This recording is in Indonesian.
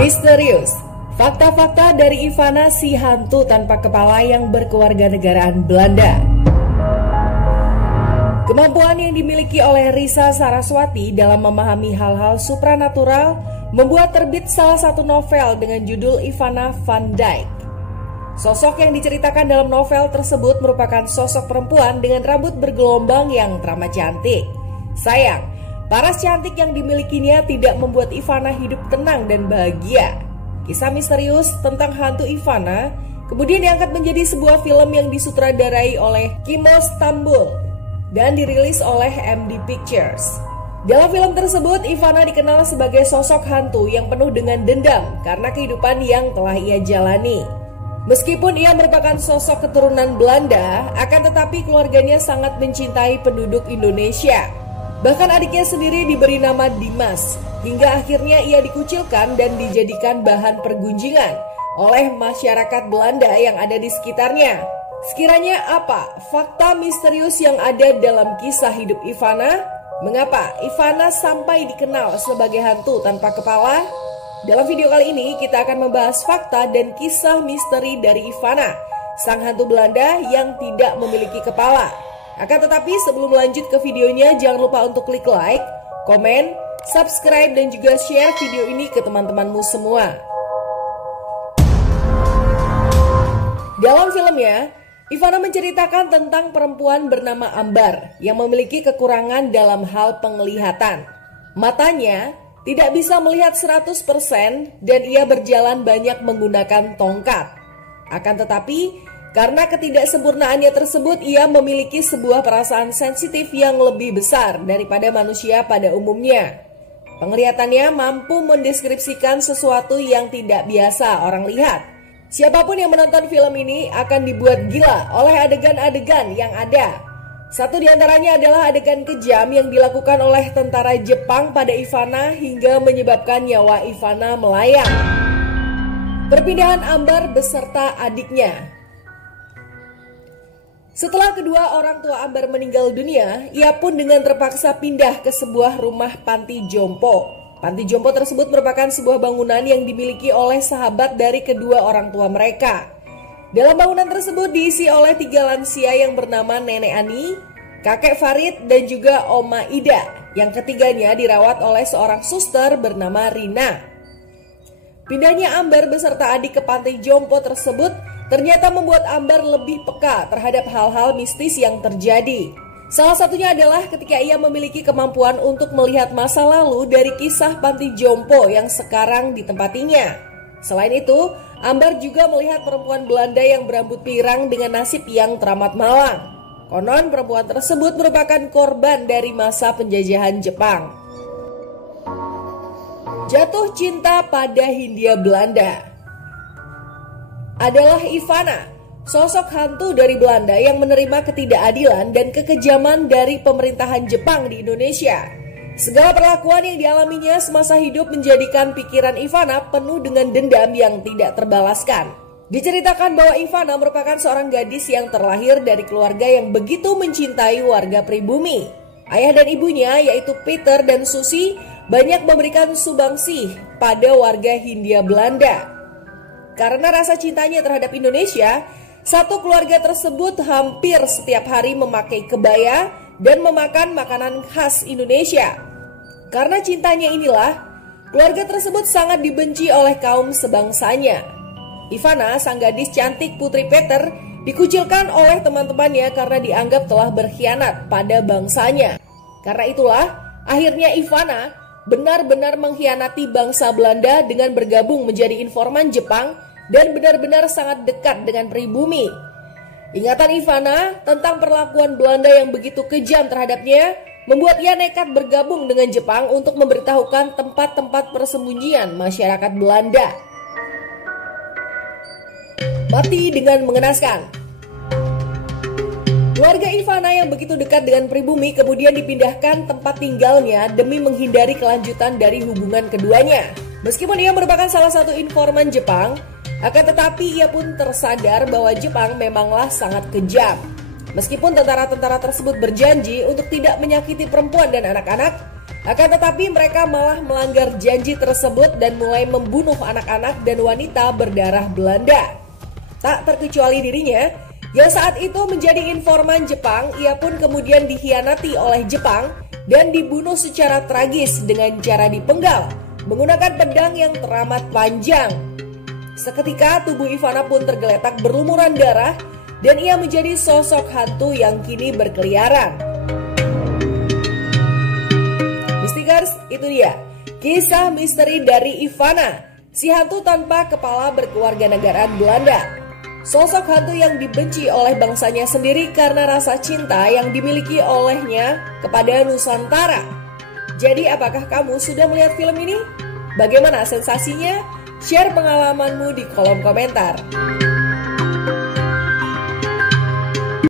Misterius, fakta-fakta dari Ivana si hantu tanpa kepala yang berkewarganegaraan Belanda. Kemampuan yang dimiliki oleh Risa Saraswati dalam memahami hal-hal supranatural membuat terbit salah satu novel dengan judul Ivana van Dijk. Sosok yang diceritakan dalam novel tersebut merupakan sosok perempuan dengan rambut bergelombang yang teramat cantik. Sayang, paras cantik yang dimilikinya tidak membuat Ivana hidup tenang dan bahagia. Kisah misterius tentang hantu Ivana kemudian diangkat menjadi sebuah film yang disutradarai oleh Kimo Stambul dan dirilis oleh MD Pictures. Dalam film tersebut, Ivana dikenal sebagai sosok hantu yang penuh dengan dendam karena kehidupan yang telah ia jalani. Meskipun ia merupakan sosok keturunan Belanda, akan tetapi keluarganya sangat mencintai penduduk Indonesia. Bahkan adiknya sendiri diberi nama Dimas, hingga akhirnya ia dikucilkan dan dijadikan bahan pergunjingan oleh masyarakat Belanda yang ada di sekitarnya. Sekiranya apa fakta misterius yang ada dalam kisah hidup Ivana? Mengapa Ivana sampai dikenal sebagai hantu tanpa kepala? Dalam video kali ini kita akan membahas fakta dan kisah misteri dari Ivana, sang hantu Belanda yang tidak memiliki kepala. Akan tetapi sebelum lanjut ke videonya, jangan lupa untuk klik like, komen, subscribe, dan juga share video ini ke teman-temanmu semua. Dalam filmnya, Ivana menceritakan tentang perempuan bernama Ambar yang memiliki kekurangan dalam hal penglihatan. Matanya tidak bisa melihat 100% dan ia berjalan banyak menggunakan tongkat. Akan tetapi, karena ketidaksempurnaannya tersebut, ia memiliki sebuah perasaan sensitif yang lebih besar daripada manusia pada umumnya. Penglihatannya mampu mendeskripsikan sesuatu yang tidak biasa orang lihat. Siapapun yang menonton film ini akan dibuat gila oleh adegan-adegan yang ada. Satu di antaranya adalah adegan kejam yang dilakukan oleh tentara Jepang pada Ivana hingga menyebabkan nyawa Ivana melayang. Perpindahan Ambar beserta adiknya. Setelah kedua orang tua Ambar meninggal dunia, ia pun dengan terpaksa pindah ke sebuah rumah panti jompo. Panti jompo tersebut merupakan sebuah bangunan yang dimiliki oleh sahabat dari kedua orang tua mereka. Dalam bangunan tersebut diisi oleh 3 lansia yang bernama Nenek Ani, Kakek Farid, dan juga Oma Ida. Yang ketiganya dirawat oleh seorang suster bernama Rina. Pindahnya Ambar beserta adik ke panti jompo tersebut ternyata membuat Ambar lebih peka terhadap hal-hal mistis yang terjadi. Salah satunya adalah ketika ia memiliki kemampuan untuk melihat masa lalu dari kisah panti jompo yang sekarang ditempatinya. Selain itu, Ambar juga melihat perempuan Belanda yang berambut pirang dengan nasib yang teramat malang. Konon perempuan tersebut merupakan korban dari masa penjajahan Jepang. Jatuh cinta pada Hindia Belanda adalah Ivana, sosok hantu dari Belanda yang menerima ketidakadilan dan kekejaman dari pemerintahan Jepang di Indonesia. Segala perlakuan yang dialaminya semasa hidup menjadikan pikiran Ivana penuh dengan dendam yang tidak terbalaskan. Diceritakan bahwa Ivana merupakan seorang gadis yang terlahir dari keluarga yang begitu mencintai warga pribumi. Ayah dan ibunya, yaitu Peter dan Susi, banyak memberikan subangsih pada warga Hindia Belanda. Karena rasa cintanya terhadap Indonesia, satu keluarga tersebut hampir setiap hari memakai kebaya dan memakan makanan khas Indonesia. Karena cintanya inilah, keluarga tersebut sangat dibenci oleh kaum sebangsanya. Ivana, sang gadis cantik putri Peter, dikucilkan oleh teman-temannya karena dianggap telah berkhianat pada bangsanya. Karena itulah, akhirnya Ivana benar-benar mengkhianati bangsa Belanda dengan bergabung menjadi informan Jepang dan benar-benar sangat dekat dengan pribumi. Ingatan Ivana tentang perlakuan Belanda yang begitu kejam terhadapnya membuat ia nekat bergabung dengan Jepang untuk memberitahukan tempat-tempat persembunyian masyarakat Belanda. Mati dengan mengenaskan. Keluarga Ivana yang begitu dekat dengan pribumi kemudian dipindahkan tempat tinggalnya demi menghindari kelanjutan dari hubungan keduanya. Meskipun ia merupakan salah satu informan Jepang, akan tetapi ia pun tersadar bahwa Jepang memanglah sangat kejam. Meskipun tentara-tentara tersebut berjanji untuk tidak menyakiti perempuan dan anak-anak, Akan tetapi mereka malah melanggar janji tersebut dan mulai membunuh anak-anak dan wanita berdarah Belanda. Tak terkecuali dirinya, yang saat itu menjadi informan Jepang, ia pun kemudian dikhianati oleh Jepang dan dibunuh secara tragis dengan cara dipenggal menggunakan pedang yang teramat panjang. Seketika tubuh Ivana pun tergeletak berlumuran darah dan ia menjadi sosok hantu yang kini berkeliaran. Mistikers, itu dia kisah misteri dari Ivana, si hantu tanpa kepala berkewarganegaraan Belanda. Sosok hantu yang dibenci oleh bangsanya sendiri karena rasa cinta yang dimiliki olehnya kepada Nusantara. Jadi apakah kamu sudah melihat film ini? Bagaimana sensasinya? Share pengalamanmu di kolom komentar.